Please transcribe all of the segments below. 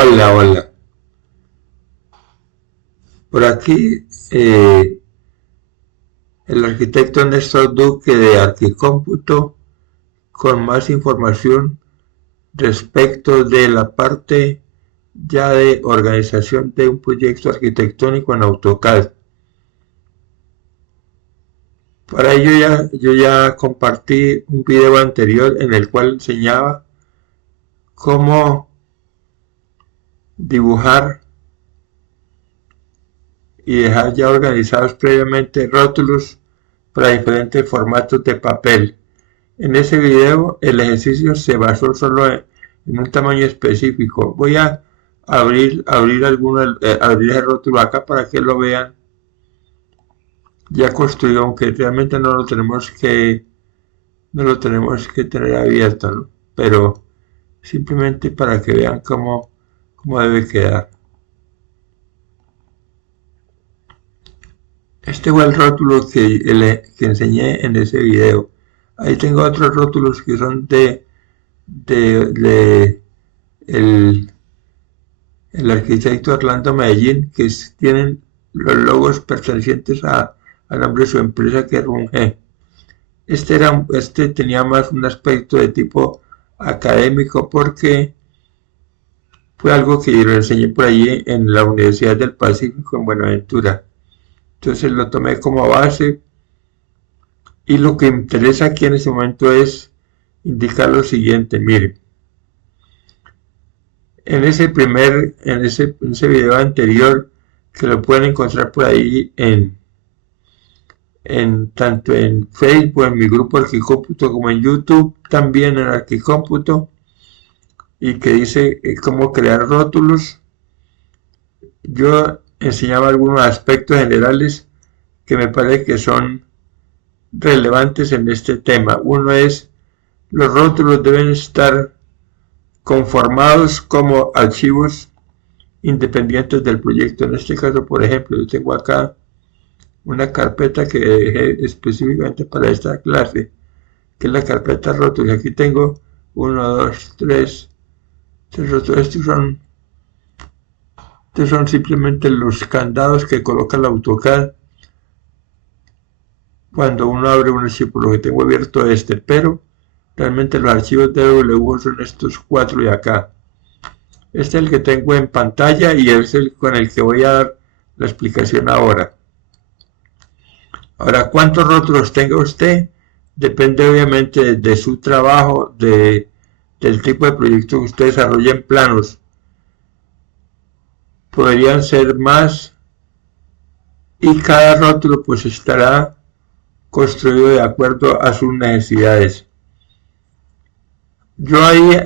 Hola, hola. Por aquí, el arquitecto Néstor Duque de Arquicómputo con más información respecto de la parte ya de organización de un proyecto arquitectónico en AutoCAD. Para ello yo ya compartí un video anterior en el cual enseñaba cómo dibujar y dejar ya organizados previamente rótulos para diferentes formatos de papel. En ese video el ejercicio se basó solo en un tamaño específico. Voy a abrir el rótulo acá para que lo vean ya construido, aunque realmente no lo tenemos que tener abierto, ¿no? Pero simplemente para que vean cómo debe quedar. Este fue el rótulo que enseñé en ese video. Ahí tengo otros rótulos que son de el arquitecto Orlando Medellín, que tienen los logos pertenecientes al nombre de su empresa, que es Runge. Este tenía más un aspecto de tipo académico porque fue algo que yo lo enseñé por allí en la Universidad del Pacífico en Buenaventura. Entonces lo tomé como base y lo que me interesa aquí en este momento es indicar lo siguiente. Miren, en ese video anterior, que lo pueden encontrar por ahí tanto en Facebook, en mi grupo Arquicómputo, como en YouTube, también en Arquicómputo, y que dice cómo crear rótulos. Yo enseñaba algunos aspectos generales que me parece que son relevantes en este tema. Uno es, los rótulos deben estar conformados como archivos independientes del proyecto. En este caso, por ejemplo, yo tengo acá una carpeta que dejé específicamente para esta clase, que es la carpeta rótulos. Aquí tengo 1, 2, 3 rótulos. Estos son simplemente los candados que coloca el AutoCAD cuando uno abre un archivo, por lo que tengo abierto pero realmente los archivos DW son estos 4 de acá. Este es el que tengo en pantalla y es el con el que voy a dar la explicación ahora. Ahora, ¿cuántos rótulos tenga usted? Depende obviamente de su trabajo, del tipo de proyecto que usted desarrolla en planos. Podrían ser más y cada rótulo pues estará construido de acuerdo a sus necesidades. Yo ahí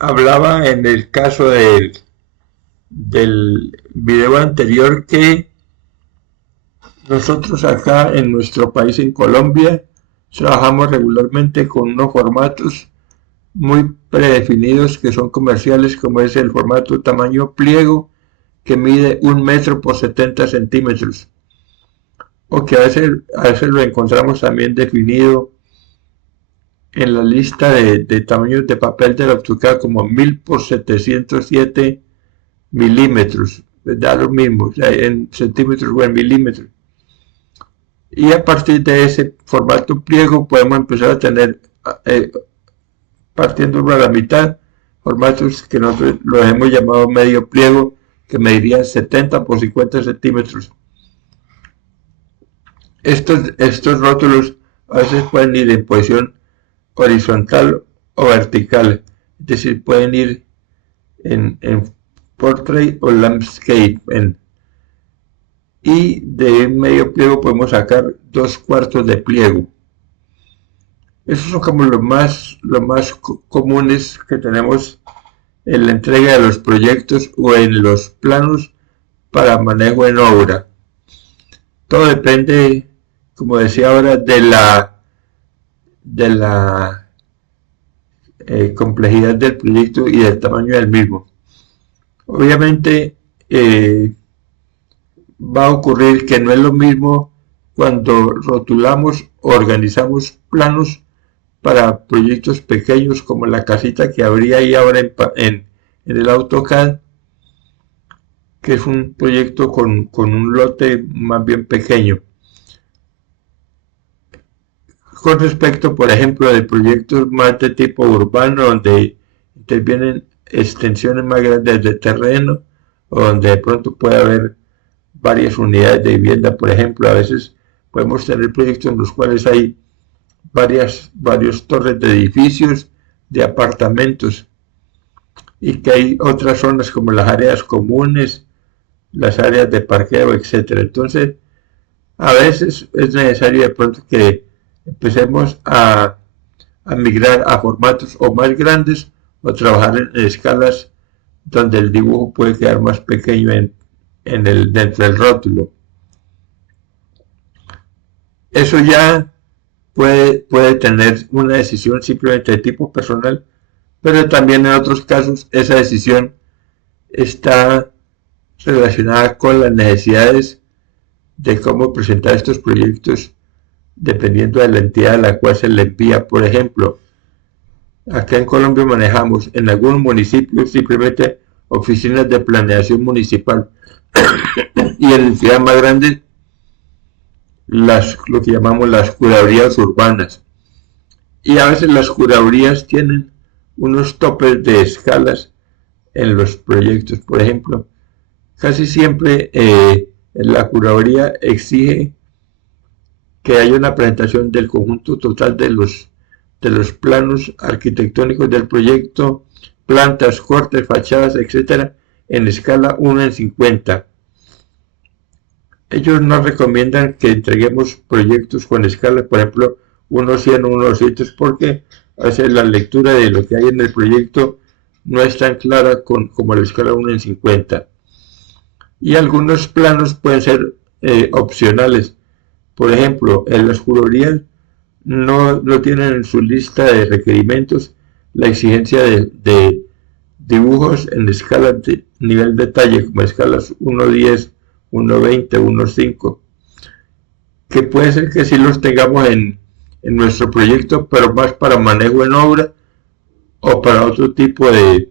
hablaba en el caso del video anterior que nosotros acá en nuestro país, en Colombia, trabajamos regularmente con unos formatos muy predefinidos que son comerciales, como es el formato tamaño pliego, que mide 1 metro por 70 centímetros, o que a veces lo encontramos también definido en la lista de tamaños de papel del AutoCAD como 1000 por 707 milímetros, da lo mismo, o sea, en centímetros o en milímetros. Y a partir de ese formato pliego podemos empezar a tener, partiendo a la mitad, formatos que nosotros los hemos llamado medio pliego, que medirían 70 por 50 centímetros. Estos rótulos a veces pueden ir en posición horizontal o vertical, es decir, pueden ir en portrait o landscape, y de medio pliego podemos sacar 2/4 de pliego. Esos son como los más comunes que tenemos en la entrega de los proyectos o en los planos para manejo en obra. Todo depende, como decía ahora, de la complejidad del proyecto y del tamaño del mismo. Obviamente va a ocurrir que no es lo mismo cuando rotulamos o organizamos planos para proyectos pequeños como la casita que habría ahí ahora en el AutoCAD, que es un proyecto con un lote más bien pequeño. Con respecto, por ejemplo, de proyectos más de tipo urbano, donde intervienen extensiones más grandes de terreno, o donde de pronto puede haber varias unidades de vivienda, por ejemplo, a veces podemos tener proyectos en los cuales hay varios torres de edificios, de apartamentos, y que hay otras zonas como las áreas comunes, las áreas de parqueo, etcétera. Entonces, a veces es necesario de pronto que empecemos a migrar a formatos o más grandes o trabajar en escalas donde el dibujo puede quedar más pequeño dentro del rótulo. Eso ya puede tener una decisión simplemente de tipo personal, pero también en otros casos esa decisión está relacionada con las necesidades de cómo presentar estos proyectos dependiendo de la entidad a la cual se le envía. Por ejemplo, acá en Colombia manejamos en algunos municipios simplemente oficinas de planeación municipal y en ciudades más grandes lo que llamamos las curadurías urbanas. Y a veces las curadurías tienen unos topes de escalas en los proyectos. Por ejemplo, casi siempre la curaduría exige que haya una presentación del conjunto total de los planos arquitectónicos del proyecto, plantas, cortes, fachadas, etcétera, en escala 1:50. Ellos nos recomiendan que entreguemos proyectos con escala, por ejemplo, 1:100 o 1:200, porque a veces la lectura de lo que hay en el proyecto no es tan clara como la escala 1:50. Y algunos planos pueden ser opcionales. Por ejemplo, en las curadurías no tienen en su lista de requerimientos la exigencia de dibujos en escalas de nivel detalle, como escalas 1:10, 1:20, 1:5, que puede ser que sí los tengamos en nuestro proyecto, pero más para manejo en obra o para otro tipo de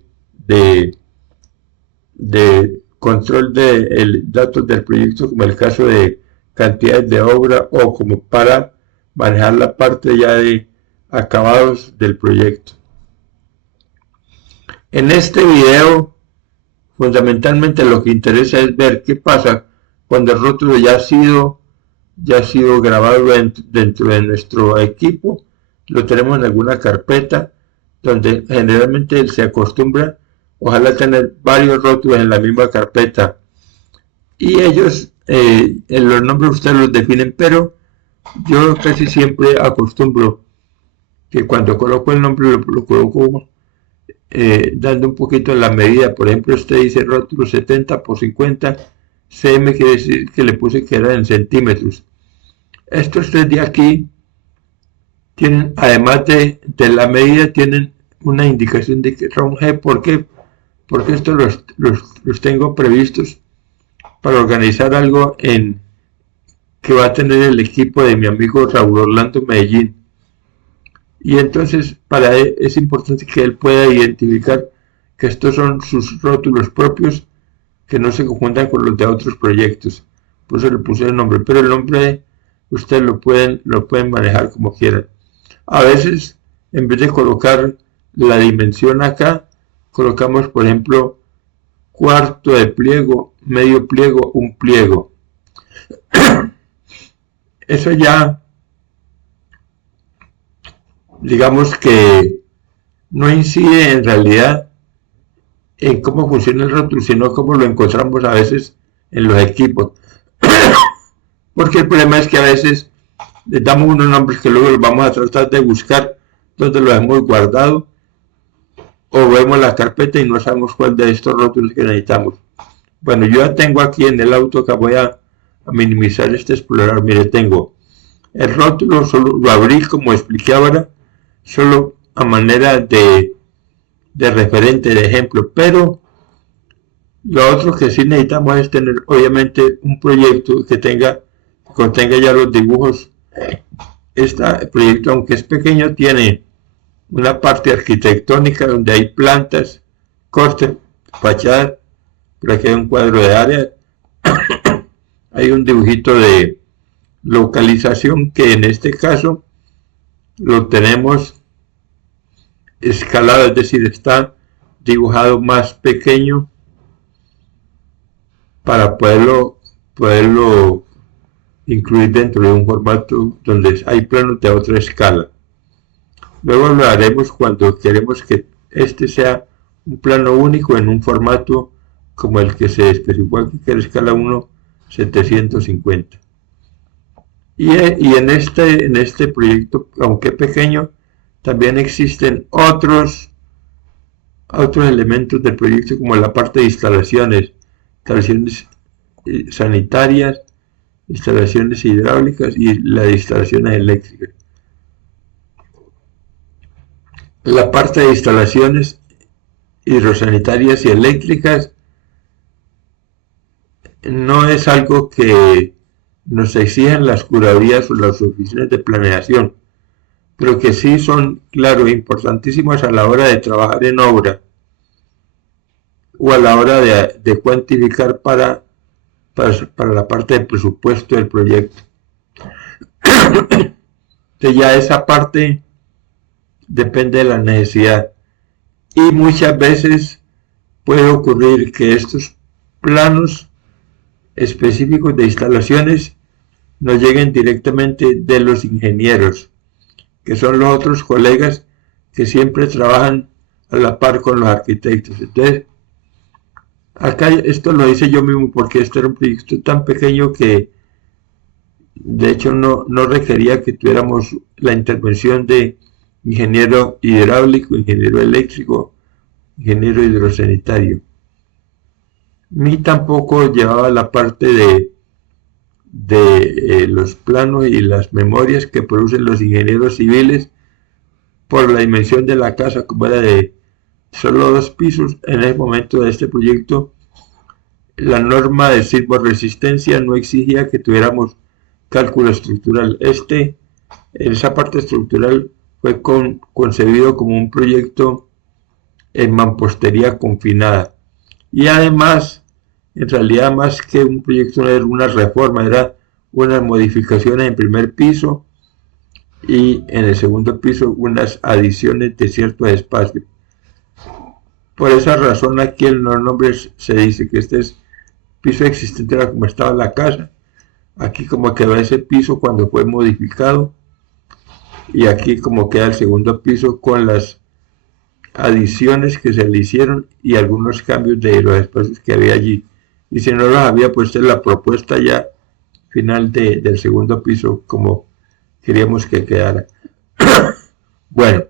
control de datos del proyecto, como el caso de cantidades de obra o como para manejar la parte ya de acabados del proyecto. En este video, fundamentalmente lo que interesa es ver qué pasa cuando el rótulo ya ha sido grabado dentro de nuestro equipo. Lo tenemos en alguna carpeta donde generalmente se acostumbra, ojalá, tener varios rótulos en la misma carpeta, y ellos en los nombres ustedes los definen, pero yo casi siempre acostumbro que cuando coloco el nombre lo coloco dando un poquito la medida. Por ejemplo, usted dice rótulo 70x50, cm quiere decir que le puse que era en centímetros. Estos tres de aquí tienen, además de la medida, tienen una indicación de que son G. ¿Por qué? Porque estos los tengo previstos para organizar algo que va a tener el equipo de mi amigo Raúl Orlando Medellín. Y entonces para él es importante que él pueda identificar que estos son sus rótulos propios, que no se confundan con los de otros proyectos. Por eso le puse el nombre, pero el nombre ustedes lo pueden manejar como quieran. A veces, en vez de colocar la dimensión acá, colocamos, por ejemplo, cuarto de pliego, medio pliego, un pliego. Eso ya, digamos que no incide en realidad en cómo funciona el rótulo, sino cómo lo encontramos a veces en los equipos. Porque el problema es que a veces les damos unos nombres que luego los vamos a tratar de buscar donde los hemos guardado, o vemos la carpeta y no sabemos cuál de estos rótulos que necesitamos. Bueno, yo ya tengo aquí en el AutoCAD, voy a minimizar este explorador. Mire, tengo el rótulo, solo lo abrí como expliqué ahora, solo a manera de referente, de ejemplo, pero lo otro que sí necesitamos es tener obviamente un proyecto que contenga ya los dibujos. Este proyecto, aunque es pequeño, tiene una parte arquitectónica donde hay plantas, cortes, fachadas, Por aquí hay un cuadro de área, hay un dibujito de localización que en este caso lo tenemos escalado, es decir, está dibujado más pequeño para poderlo incluir dentro de un formato donde hay planos de otra escala. Luego lo haremos cuando queremos que este sea un plano único en un formato como el que se especificó aquí, que es la escala 1:750. Y en este proyecto, aunque pequeño, también existen otros elementos del proyecto, como la parte de instalaciones sanitarias, instalaciones hidráulicas y la de instalaciones eléctricas. La parte de instalaciones hidrosanitarias y eléctricas no es algo que nos exijan las curadurías o las oficinas de planeación, pero que sí son, claro, importantísimas a la hora de trabajar en obra o a la hora de cuantificar para la parte de presupuesto del proyecto. Entonces ya esa parte depende de la necesidad, y muchas veces puede ocurrir que estos planos específicos de instalaciones nos lleguen directamente de los ingenieros, que son los otros colegas que siempre trabajan a la par con los arquitectos. Entonces, acá esto lo hice yo mismo porque este era un proyecto tan pequeño que de hecho no requería que tuviéramos la intervención de ingeniero hidráulico, ingeniero eléctrico, ingeniero hidrosanitario, ni tampoco llevaba la parte de los planos y las memorias que producen los ingenieros civiles por la dimensión de la casa, como era de solo 2 pisos. En el momento de este proyecto, la norma de sismoresistencia no exigía que tuviéramos cálculo estructural. Esa parte estructural fue concebido como un proyecto en mampostería confinada, y además, en realidad, más que un proyecto, no era una reforma, era unas modificaciones en primer piso y en el segundo piso unas adiciones de ciertos espacios. Por esa razón aquí en los nombres se dice que este es piso existente, era como estaba la casa. Aquí como quedó ese piso cuando fue modificado, y aquí como queda el segundo piso con las adiciones que se le hicieron y algunos cambios de los espacios que había allí. Y si no los había, pues es la propuesta ya final del segundo piso como queríamos que quedara. Bueno,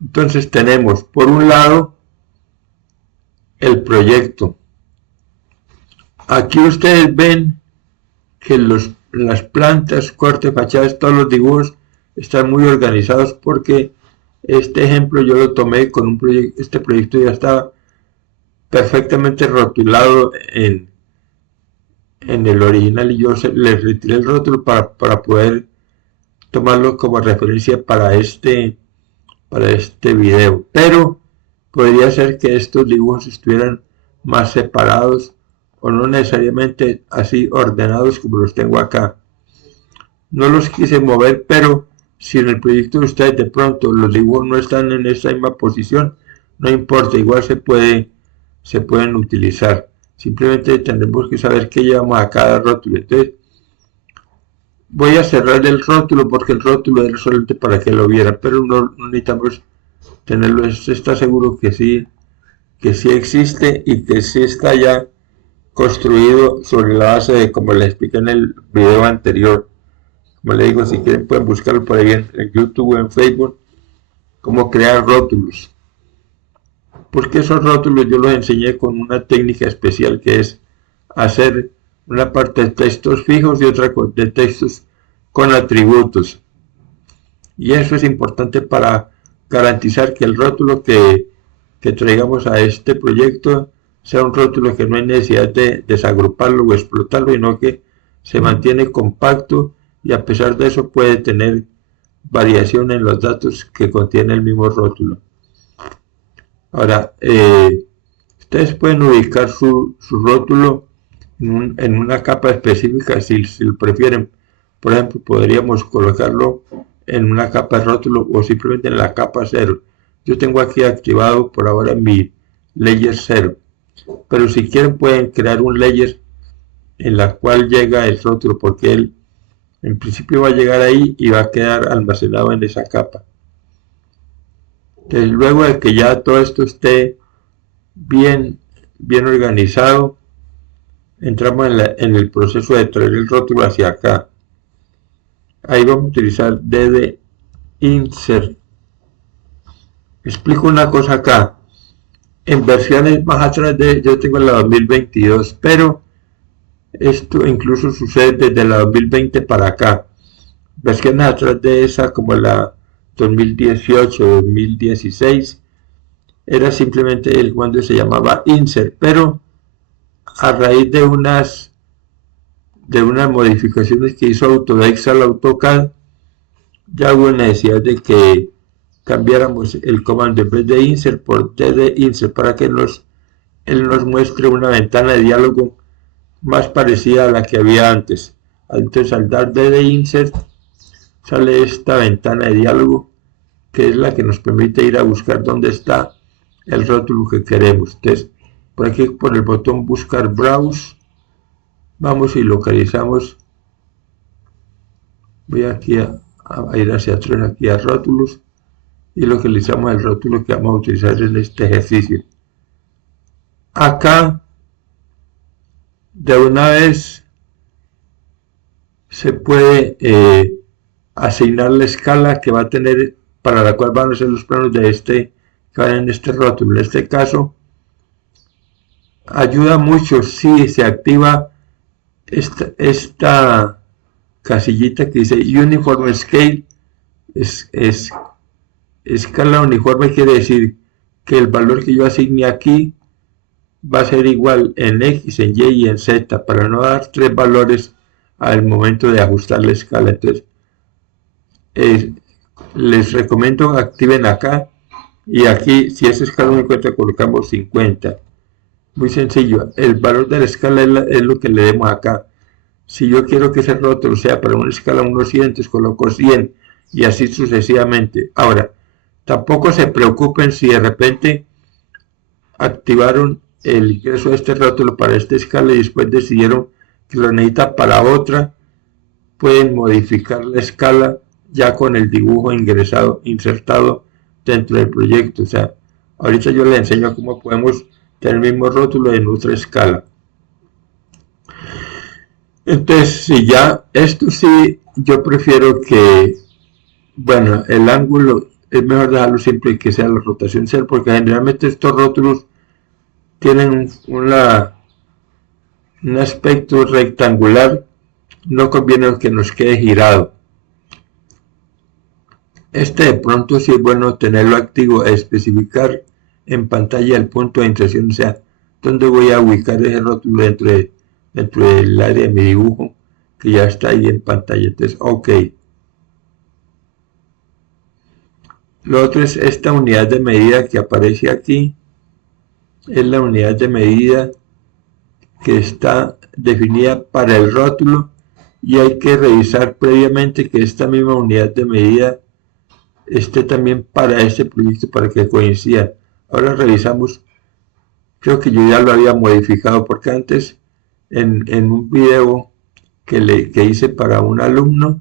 entonces tenemos por un lado el proyecto. Aquí ustedes ven que las plantas, cortes, fachadas, todos los dibujos están muy organizados, porque este ejemplo yo lo tomé con un proyecto. Este proyecto ya estaba perfectamente rotulado en el original, y yo le retiré el rótulo para poder tomarlo como referencia para este video. Pero podría ser que estos dibujos estuvieran más separados o no necesariamente así ordenados como los tengo acá. No los quise mover, pero si en el proyecto de ustedes de pronto los dibujos no están en esa misma posición, no importa, igual se pueden utilizar. Simplemente tendremos que saber qué llevamos a cada rótulo. Entonces voy a cerrar el rótulo, porque el rótulo era solamente para que lo vieran, pero no necesitamos tenerlo. Está seguro que sí existe y que sí está ya construido sobre la base de, como les expliqué en el video anterior. Como les digo, si quieren pueden buscarlo por ahí en YouTube o en Facebook, cómo crear rótulos. Porque esos rótulos yo los enseñé con una técnica especial, que es hacer una parte de textos fijos y otra de textos con atributos. Y eso es importante para garantizar que el rótulo que traigamos a este proyecto sea un rótulo que no hay necesidad de desagruparlo o explotarlo, sino que se mantiene compacto, y a pesar de eso puede tener variación en los datos que contiene el mismo rótulo. Ahora, Ustedes pueden ubicar su rótulo en una capa específica si lo prefieren. Por ejemplo, podríamos colocarlo en una capa de rótulo o simplemente en la capa 0. Yo tengo aquí activado por ahora mi layer 0. Pero si quieren pueden crear un layer en la cual llega el rótulo, porque él en principio va a llegar ahí y va a quedar almacenado en esa capa. Entonces, luego de que ya todo esto esté bien organizado, entramos en el proceso de traer el rótulo hacia acá. Ahí vamos a utilizar DD Insert. Explico una cosa acá. En versiones más atrás yo tengo la 2022, pero esto incluso sucede desde la 2020 para acá. Versiones atrás de esa, como la 2018, 2016, era simplemente el cuando se llamaba Insert, pero a raíz de unas modificaciones que hizo Autodesk al AutoCAD, ya hubo necesidad de que cambiáramos el comando en vez de Insert por DD Insert para que él nos muestre una ventana de diálogo más parecida a la que había antes. Entonces, al dar DD Insert sale esta ventana de diálogo, que es la que nos permite ir a buscar dónde está el rótulo que queremos. Entonces, por aquí, por el botón buscar browse, vamos y localizamos. Voy aquí a ir hacia atrás, aquí a rótulos, y localizamos el rótulo que vamos a utilizar en este ejercicio. Acá, de una vez, se puede asignar la escala que va a tener, para la cual van a ser los planos de que van en este rótulo. En este caso, ayuda mucho si se activa esta casillita que dice Uniform Scale. Escala uniforme quiere decir que el valor que yo asigne aquí va a ser igual en X, en Y y en Z, para no dar tres valores al momento de ajustar la escala. Entonces, les recomiendo que activen acá, y aquí, si esa escala no encuentra, colocamos 50. Muy sencillo, el valor de la escala es lo que le demos acá. Si yo quiero que ese rótulo sea para una escala 1-100, entonces coloco 100 y así sucesivamente. Ahora, tampoco se preocupen si de repente activaron el ingreso de este rótulo para esta escala y después decidieron que lo necesitan para otra. Pueden modificar la escala ya con el dibujo insertado dentro del proyecto. O sea, ahorita yo les enseño cómo podemos tener el mismo rótulo en otra escala. Entonces, si ya, esto sí, yo prefiero que, bueno, el ángulo es mejor dejarlo simple y que sea la rotación 0, porque generalmente estos rótulos tienen un aspecto rectangular, no conviene que nos quede girado. De pronto sí es bueno tenerlo activo, especificar en pantalla el punto de inserción, o sea, dónde voy a ubicar ese rótulo dentro del área de mi dibujo, que ya está ahí en pantalla. Entonces, ok. Lo otro es esta unidad de medida que aparece aquí. Es la unidad de medida que está definida para el rótulo, y hay que revisar previamente que esta misma unidad de medida esté también para este proyecto para que coincidan. Ahora revisamos. Creo que yo ya lo había modificado, porque antes en un video que hice para un alumno,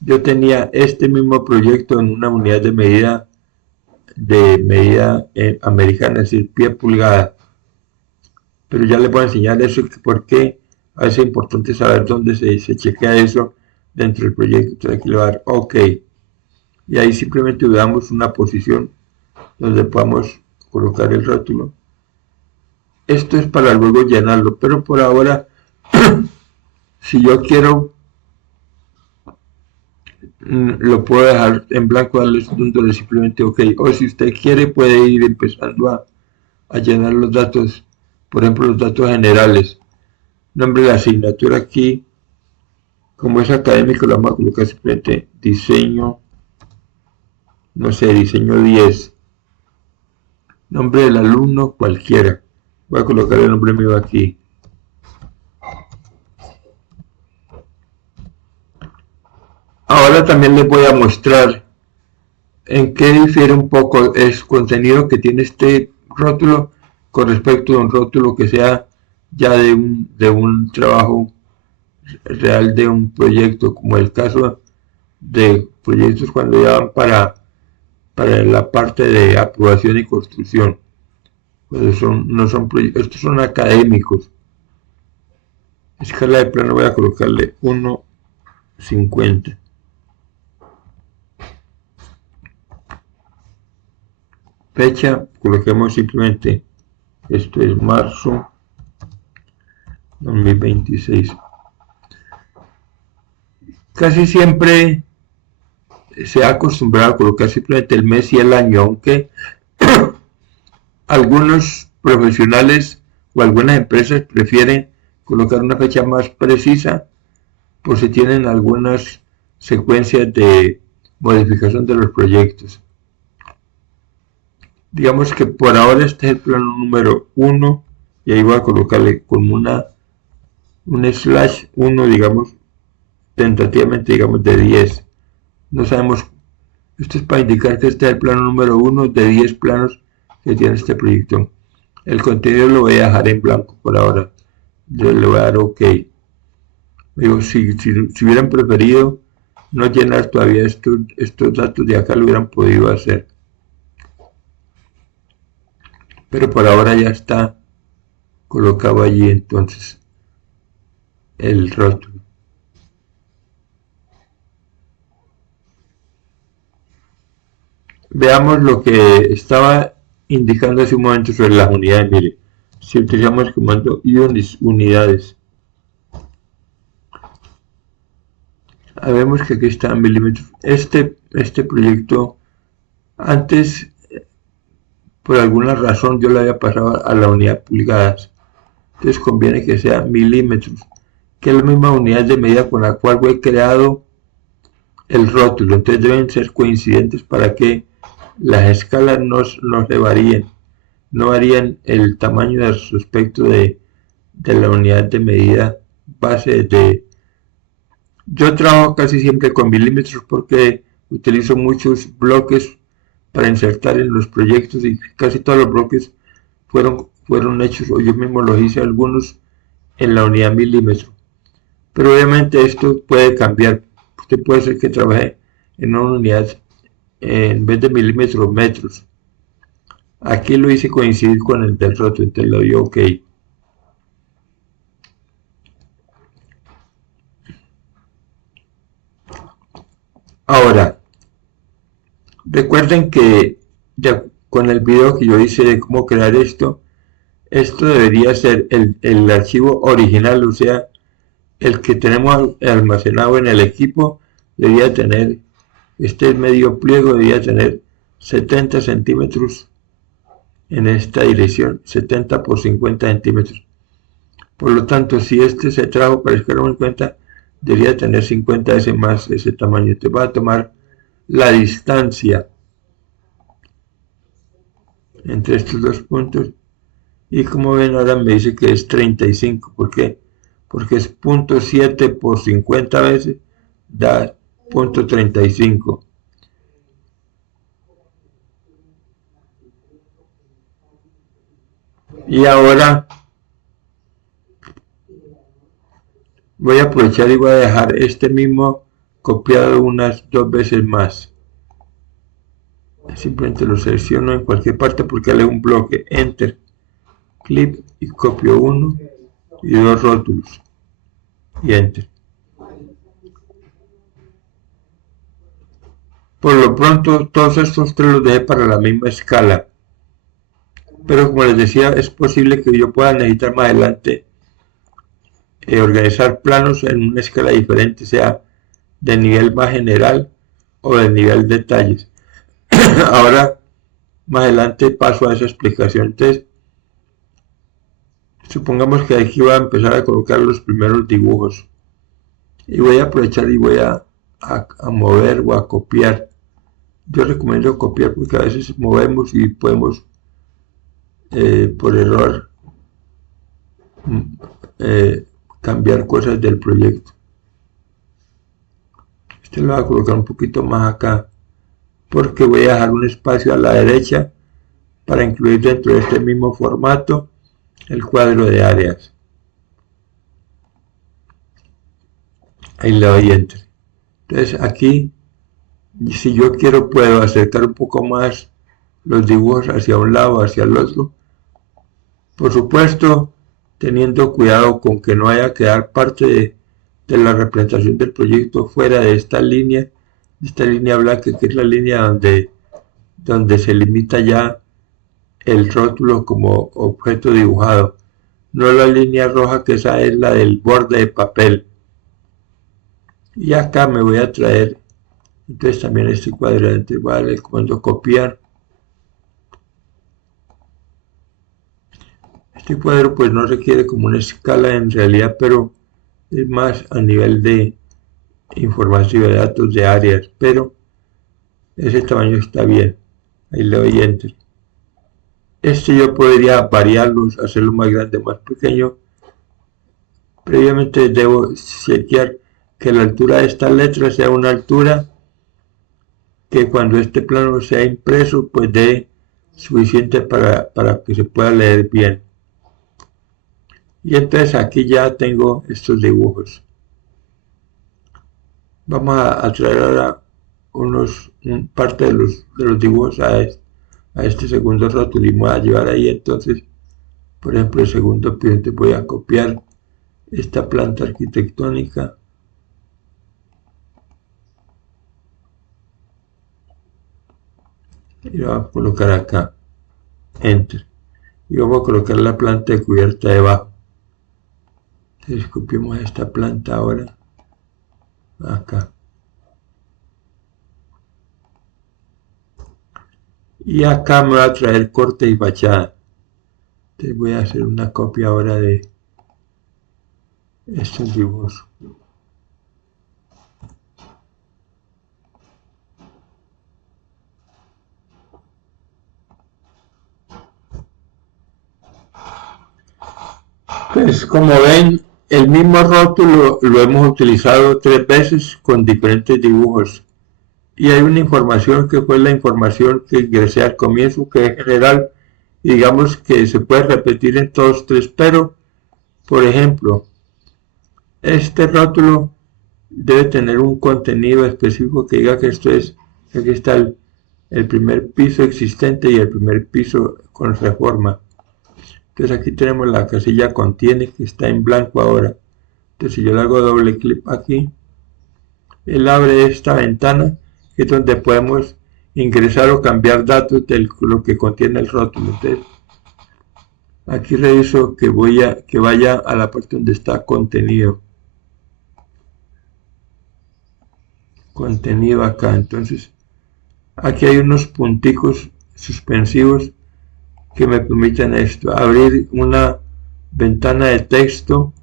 yo tenía este mismo proyecto en una unidad de medida americana, es decir, pie pulgada. Pero ya les voy a enseñar eso, porque a veces es importante saber dónde se chequea eso dentro del proyecto. Entonces aquí le voy a dar OK, y ahí simplemente damos una posición donde podamos colocar el rótulo. Esto es para luego llenarlo, pero por ahora si yo quiero, lo puedo dejar en blanco, dándole simplemente OK. O si usted quiere, puede ir empezando a llenar los datos, por ejemplo los datos generales, nombre de la asignatura. Aquí, como es académico, lo vamos a colocar simplemente diseño, no sé, diseño 10. Nombre del alumno, cualquiera. Voy a colocar el nombre mío aquí. Ahora también les voy a mostrar en qué difiere un poco el contenido que tiene este rótulo con respecto a un rótulo que sea ya de un trabajo real, de un proyecto, como el caso de proyectos cuando ya van para la parte de aprobación y construcción. Pues no son estos son académicos. Escala de plano voy a colocarle 1.50. Fecha, coloquemos simplemente, esto es marzo 2026. Casi siempre se ha acostumbrado a colocar simplemente el mes y el año, aunque algunos profesionales o algunas empresas prefieren colocar una fecha más precisa por si tienen algunas secuencias de modificación de los proyectos. Digamos que por ahora este es el plano número 1 y ahí voy a colocarle como un slash 1, digamos, tentativamente, digamos, de 10. No sabemos, esto es para indicar que este es el plano número 1 de 10 planos que tiene este proyecto. El contenido lo voy a dejar en blanco por ahora. Yo le voy a dar OK. Digo, si hubieran preferido no llenar todavía estos datos de acá, lo hubieran podido hacer. Pero por ahora ya está colocado allí entonces el rótulo. Veamos lo que estaba indicando hace un momento sobre las unidades. Mire, si utilizamos el comando unidades, vemos que aquí está en milímetros. Este proyecto antes, por alguna razón, yo lo había pasado a la unidad pulgadas. Entonces conviene que sea milímetros, que es la misma unidad de medida con la cual fue creado el rótulo. Entonces deben ser coincidentes para que las escalas no se varíen, no varían el tamaño respecto de la unidad de medida base de. Yo trabajo casi siempre con milímetros porque utilizo muchos bloques para insertar en los proyectos y casi todos los bloques fueron hechos, o yo mismo los hice algunos en la unidad milímetro. Pero obviamente esto puede cambiar. Usted puede ser que trabaje en una unidad en vez de milímetros, metros. Aquí lo hice coincidir con el del rótulo, entonces le doy OK. Ahora, recuerden que con el video que yo hice de cómo crear esto debería ser el archivo original, o sea, el que tenemos almacenado en el equipo debería tener, este medio pliego debería tener 70 centímetros en esta dirección, 70 por 50 centímetros. Por lo tanto, si este se trajo para escalar en cuenta, debería tener 50 veces más ese tamaño. Te va a tomar la distancia entre estos dos puntos y como ven ahora me dice que es 35. ¿Por qué? Porque es 0.7 por 50 veces da 0.35. Y ahora voy a aprovechar y voy a dejar este mismo copiado unas 2 veces más. Simplemente lo selecciono en cualquier parte porque le un bloque, enter, clip y copio uno y 2 rótulos y enter. Por lo pronto todos estos 3 los dejé para la misma escala, pero como les decía, es posible que yo pueda necesitar más adelante organizar planos en una escala diferente, sea de nivel más general o de nivel detalles. Ahora más adelante paso a esa explicación. Entonces, supongamos que aquí voy a empezar a colocar los primeros dibujos y voy a aprovechar y voy a mover o a copiar. Yo recomiendo copiar porque a veces movemos y podemos por error cambiar cosas del proyecto. Este lo voy a colocar un poquito más acá, porque voy a dejar un espacio a la derecha para incluir dentro de este mismo formato el cuadro de áreas. Ahí le doy enter. Entonces aquí, si yo quiero, puedo acercar un poco más los dibujos hacia un lado, hacia el otro. Por supuesto, teniendo cuidado con que no haya que dar parte de la representación del proyecto fuera de esta línea blanca, que es la línea donde se limita ya el rótulo como objeto dibujado, no la línea roja, que esa es la del borde de papel. Y acá me voy a traer entonces también este cuadrante, vale, el comando copiar. Este cuadro pues no requiere como una escala en realidad, pero es más a nivel de información de datos de áreas, pero ese tamaño está bien. Ahí le doy enter. Este yo podría variarlos, hacerlo más grande, más pequeño. Previamente debo chequear que la altura de esta letra sea una altura que cuando este plano sea impreso pues dé suficiente para que se pueda leer bien. Y entonces aquí ya tengo estos dibujos. Vamos a traer ahora parte de los dibujos a este segundo rótulo y me voy a llevar ahí. Entonces, por ejemplo, el segundo piso, voy a copiar esta planta arquitectónica y lo voy a colocar acá, enter, y vamos a colocar la planta de cubierta debajo. Entonces copiamos esta planta ahora acá, y acá me va a traer corte y fachada. Entonces voy a hacer una copia ahora de estos dibujos. Pues como ven, el mismo rótulo lo hemos utilizado 3 veces con diferentes dibujos. Y hay una información que fue la información que ingresé al comienzo, que es general, y digamos que se puede repetir en todos 3, pero, por ejemplo, este rótulo debe tener un contenido específico que diga que esto es, aquí está el primer piso existente y el primer piso con reforma. Entonces aquí tenemos la casilla contiene, que está en blanco ahora. Entonces si yo le hago doble clic aquí, él abre esta ventana, que es donde podemos ingresar o cambiar datos de lo que contiene el rótulo. Entonces aquí reviso que vaya a la parte donde está contenido acá. Entonces aquí hay unos punticos suspensivos que me permiten esto, abrir una ventana de texto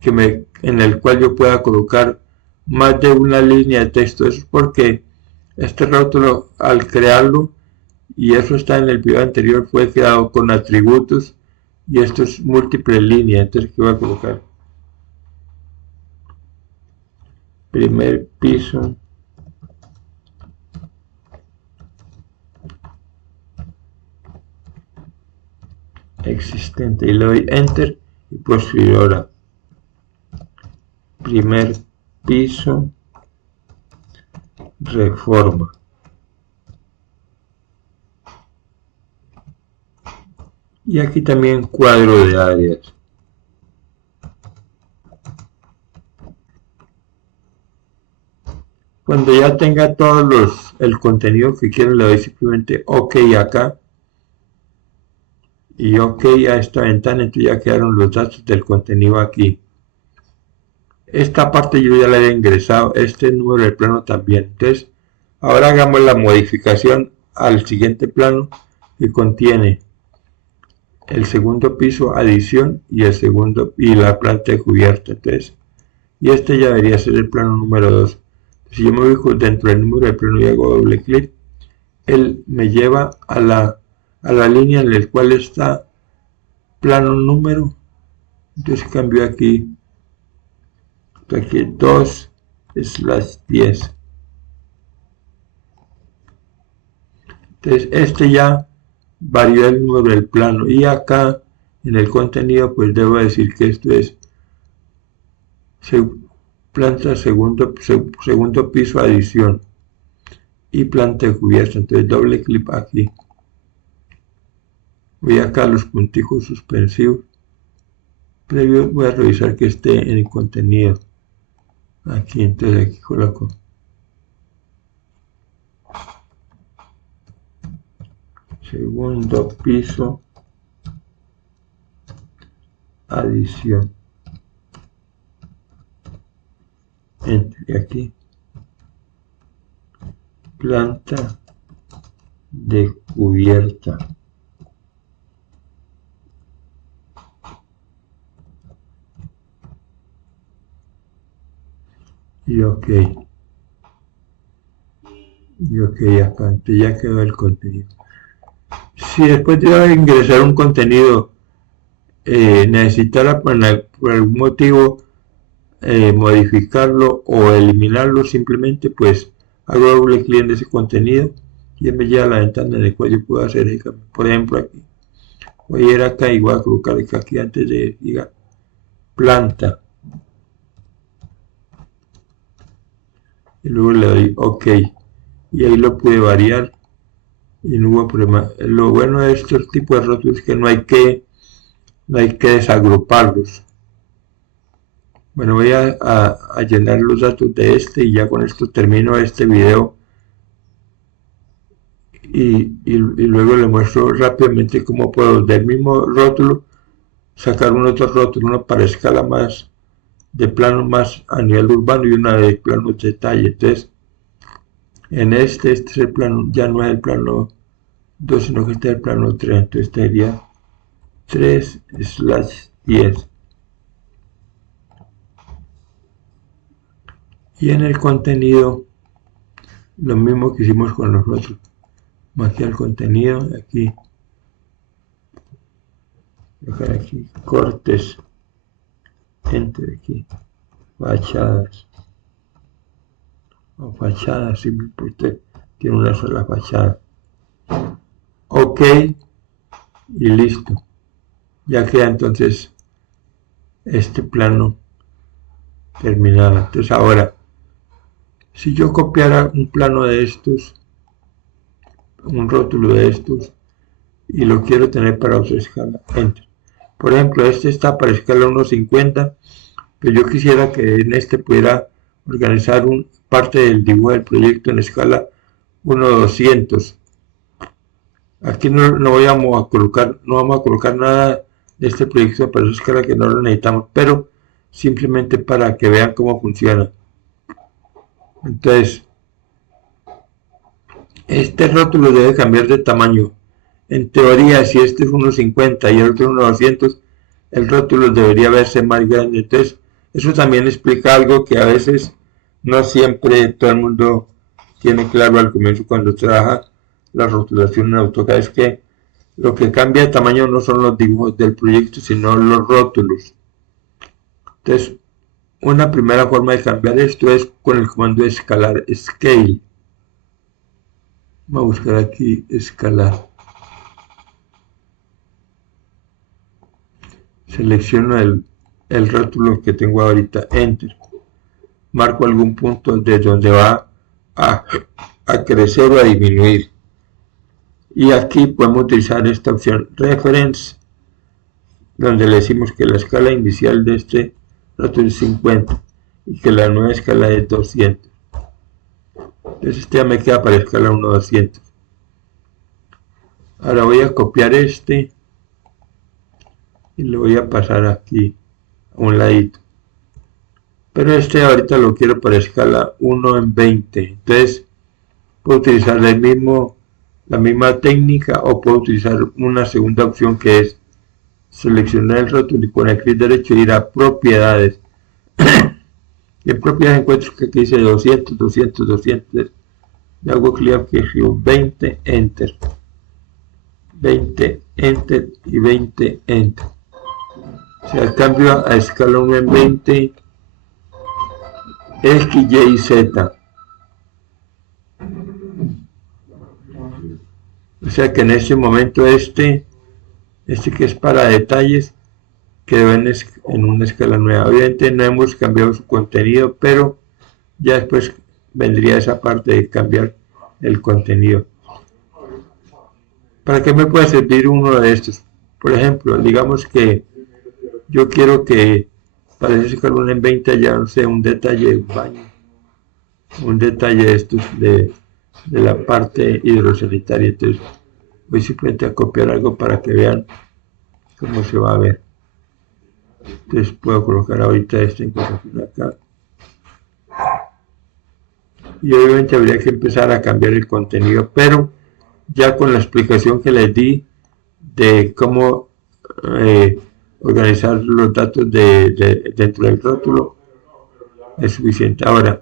en el cual yo pueda colocar más de una línea de texto. Eso es porque este rótulo, al crearlo, y eso está en el video anterior, fue creado con atributos y esto es múltiples líneas. Entonces ¿qué voy a colocar? Primer piso existente y le doy enter y pues escribir ahora primer piso reforma. Y aquí también cuadro de áreas. Cuando ya tenga todos el contenido que quiero, le doy simplemente OK acá y OK a esta ventana. Entonces ya quedaron los datos del contenido aquí. Esta parte yo ya la he ingresado, este número de plano también. Entonces ahora hagamos la modificación al siguiente plano, que contiene el segundo piso, adición, y la planta de cubierta. Entonces, y este ya debería ser el plano número 2. Si yo me ubico dentro del número de plano y hago doble clic, él me lleva a la a la línea en la cual está plano número. Entonces cambio aquí 2/10. Entonces este ya varió el número del plano, y acá en el contenido pues debo decir que esto es planta segundo piso adición y planta de cubierta. Entonces doble clic aquí, voy acá a los punticos suspensivos previo, voy a revisar que esté en el contenido aquí. Entonces aquí coloco segundo piso adición, entre aquí planta de cubierta, y ok acá. Entonces ya quedó el contenido. Si después de ingresar un contenido necesitara por algún motivo modificarlo o eliminarlo, simplemente pues hago doble clic en ese contenido y me lleva a la ventana en la cual yo puedo hacer el cambio. Por ejemplo, aquí voy a ir acá y voy a colocar aquí antes de diga planta, y luego le doy OK, y ahí lo pude variar y no hubo problema. Lo bueno de estos tipos de rótulos es que no hay que desagruparlos. Bueno, voy a llenar los datos de este, y ya con esto termino este video, y luego le muestro rápidamente cómo puedo del mismo rótulo sacar un otro rótulo, uno para escala más de plano más a nivel urbano y una de plano de detalle. Entonces en este es el plano, ya no es el plano 2, sino que este es el plano 3. Entonces este sería 3/10. Y en el contenido lo mismo que hicimos con los otros. Marqué el contenido aquí, dejar aquí cortes, entre aquí fachadas o fachadas, simplemente tiene una sola fachada. OK y listo. Ya queda entonces este plano terminado. Entonces ahora, si yo copiara un plano de estos, un rótulo de estos, y lo quiero tener para otra escala, enter. Por ejemplo, este está para escala 1:50, pero yo quisiera que en este pudiera organizar parte del dibujo del proyecto en escala 1:200. Aquí no vamos a colocar nada de este proyecto para esa escala, que no lo necesitamos, pero simplemente para que vean cómo funciona. Entonces este rótulo debe cambiar de tamaño. En teoría, si este es 1:50 y el otro es 1:200, el rótulo debería verse más grande. Entonces eso también explica algo que a veces no siempre todo el mundo tiene claro al comienzo cuando trabaja la rotulación en AutoCAD, es que lo que cambia de tamaño no son los dibujos del proyecto, sino los rótulos. Entonces, una primera forma de cambiar esto es con el comando de escalar, scale. Vamos a buscar aquí escalar. Selecciono el rótulo que tengo ahorita, enter. Marco algún punto de donde va a crecer o a disminuir. Y aquí podemos utilizar esta opción reference, donde le decimos que la escala inicial de este rótulo es 50 y que la nueva escala es 200. Entonces este ya me queda para escala 1:200. Ahora voy a copiar este y lo voy a pasar aquí a un ladito, pero este ahorita lo quiero para escala 1:20. Entonces puedo utilizar la misma técnica, o puedo utilizar una segunda opción, que es seleccionar el rótulo y con el clic derecho ir a propiedades. Y en propiedades encuentro que aquí dice 200, 200, 200. Le hago clic aquí, escribo 20, enter. 20 enter y 20 enter. O sea, cambio a escala 1 en 20 X, Y y Z. O sea que en este momento este que es para detalles quedó en una escala nueva. Obviamente no hemos cambiado su contenido, pero ya después vendría esa parte de cambiar el contenido. ¿Para qué me puede servir uno de estos? Por ejemplo, digamos que yo quiero que para ese escalón en 20 haya, no sé, un detalle de un baño, un detalle de estos de la parte hidrosanitaria. Entonces voy simplemente a copiar algo para que vean cómo se va a ver. Entonces puedo colocar ahorita esta información acá. Y obviamente habría que empezar a cambiar el contenido, pero ya con la explicación que les di de cómo organizar los datos dentro del rótulo es suficiente. Ahora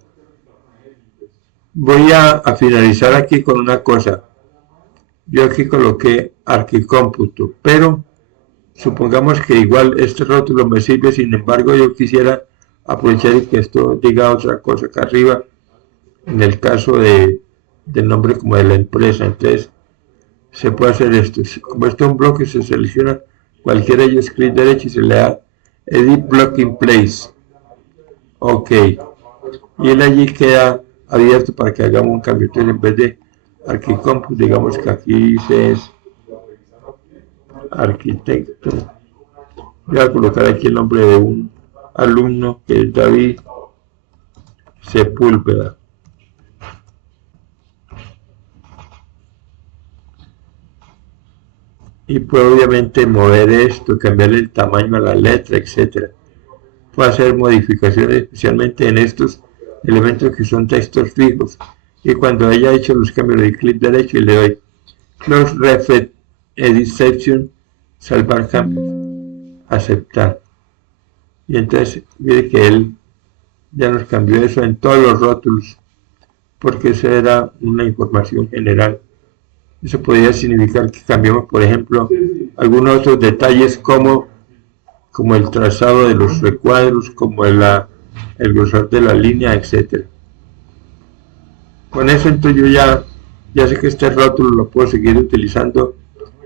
voy a finalizar aquí con una cosa. Yo aquí coloqué Arquicómputo, pero supongamos que igual este rótulo me sirve. Sin embargo, yo quisiera aprovechar y que esto diga otra cosa acá arriba, en el caso del nombre como de la empresa. Entonces se puede hacer esto. Como esto es un bloque, se selecciona cualquiera de ellos, clic derecho y se le da Edit Block in Place. Ok. Y él allí queda abierto para que hagamos un cambio. Entonces en vez de Arquicómputo, digamos que aquí dice es arquitecto. Voy a colocar aquí el nombre de un alumno que es David Sepúlveda. Y puedo obviamente mover esto, cambiarle el tamaño a la letra, etcétera. Puedo hacer modificaciones especialmente en estos elementos que son textos fijos. Y cuando haya hecho los cambios, le doy clic derecho y le doy Close Reflect Edit Section, salvar cambios, aceptar. Y entonces mire que él ya nos cambió eso en todos los rótulos, porque eso era una información general. Eso podría significar que cambiamos, por ejemplo, algunos otros detalles como el trazado de los recuadros, como el grosor de la línea, etc. Con eso entonces yo ya sé que este rótulo lo puedo seguir utilizando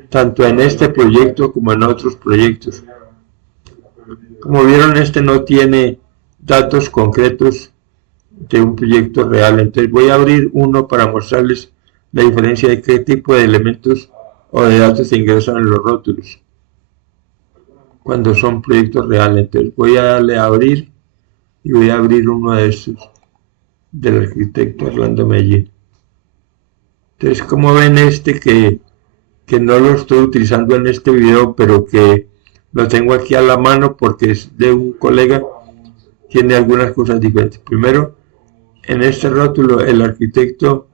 tanto en este proyecto como en otros proyectos. Como vieron, este no tiene datos concretos de un proyecto real. Entonces voy a abrir uno para mostrarles la diferencia de qué tipo de elementos o de datos se ingresan en los rótulos cuando son proyectos reales. Entonces voy a darle a abrir y voy a abrir uno de estos del arquitecto Orlando Medellín. Entonces, como ven, que no lo estoy utilizando en este video, pero que lo tengo aquí a la mano porque es de un colega, tiene algunas cosas diferentes. Primero, en este rótulo el arquitecto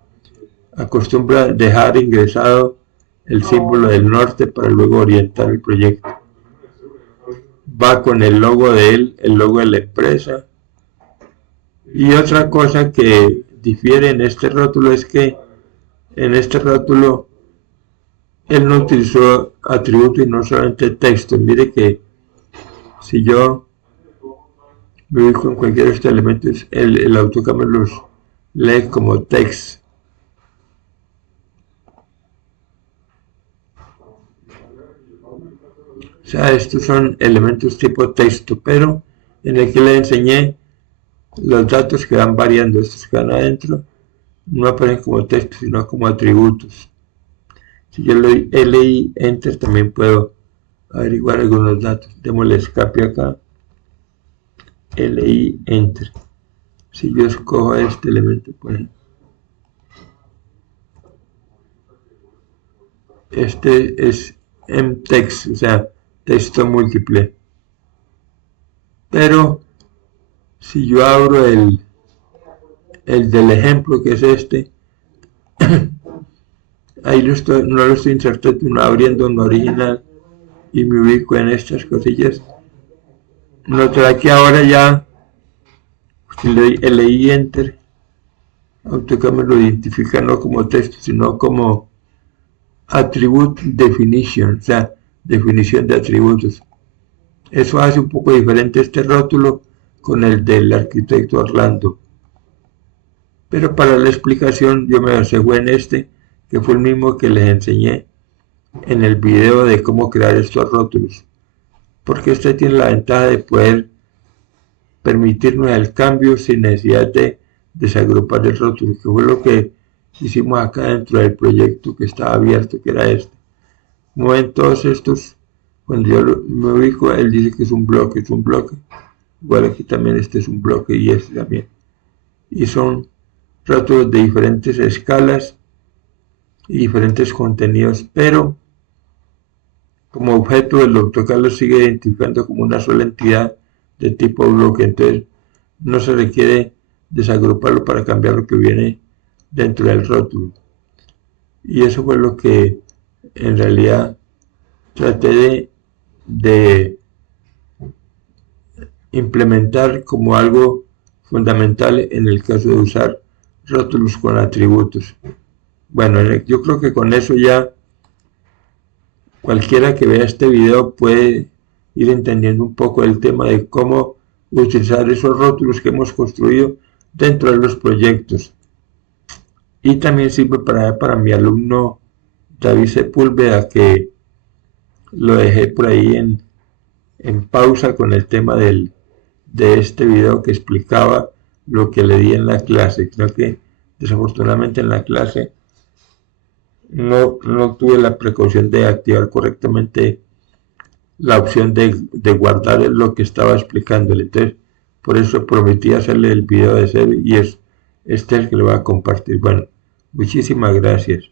acostumbra dejar ingresado el símbolo del norte para luego orientar el proyecto. Va con el logo de él, el logo de la empresa. Y otra cosa que difiere en este rótulo es que en este rótulo él no utilizó atributos y no solamente texto. Mire que si yo me ubico en cualquiera de estos elementos, el AutoCAD me los lee como text. O sea, estos son elementos tipo texto, pero en el que le enseñé los datos que van variando, estos que van adentro, no aparecen como texto, sino como atributos. Si yo le doy LI Enter, también puedo averiguar algunos datos. Démosle escape acá. LI Enter. Si yo escojo este elemento, pues este es mtext, o sea, texto múltiple. Pero si yo abro el del ejemplo, que es este, ahí no lo estoy insertando, no abriendo un original y me ubico en estas cosillas. Notará que ahora ya, si le doy LI Enter, AutoCAD me lo identifica no como texto, sino como Attribute Definition, o sea, definición de atributos. Eso hace un poco diferente este rótulo con el del arquitecto Orlando. Pero para la explicación yo me basé en este, que fue el mismo que les enseñé en el video de cómo crear estos rótulos. Porque este tiene la ventaja de poder permitirnos el cambio sin necesidad de desagrupar el rótulo, que fue lo que hicimos acá dentro del proyecto que estaba abierto, que era este. Como ven todos estos, cuando yo me ubico, él dice que es un bloque. Igual aquí también este es un bloque y este también. Y son rótulos de diferentes escalas y diferentes contenidos, pero como objeto el AutoCAD lo sigue identificando como una sola entidad de tipo bloque, entonces no se requiere desagruparlo para cambiar lo que viene dentro del rótulo. Y eso fue lo que en realidad traté de implementar como algo fundamental en el caso de usar rótulos con atributos. Bueno, yo creo que con eso ya cualquiera que vea este video puede ir entendiendo un poco el tema de cómo utilizar esos rótulos que hemos construido dentro de los proyectos. Y también sirve para mi alumno David Sepúlveda, que lo dejé por ahí en pausa con el tema de este video que explicaba lo que le di en la clase. Creo que desafortunadamente en la clase no tuve la precaución de activar correctamente la opción de guardar lo que estaba explicándole. Entonces, por eso prometí hacerle el video de ese y este es el que le voy a compartir. Bueno, muchísimas gracias.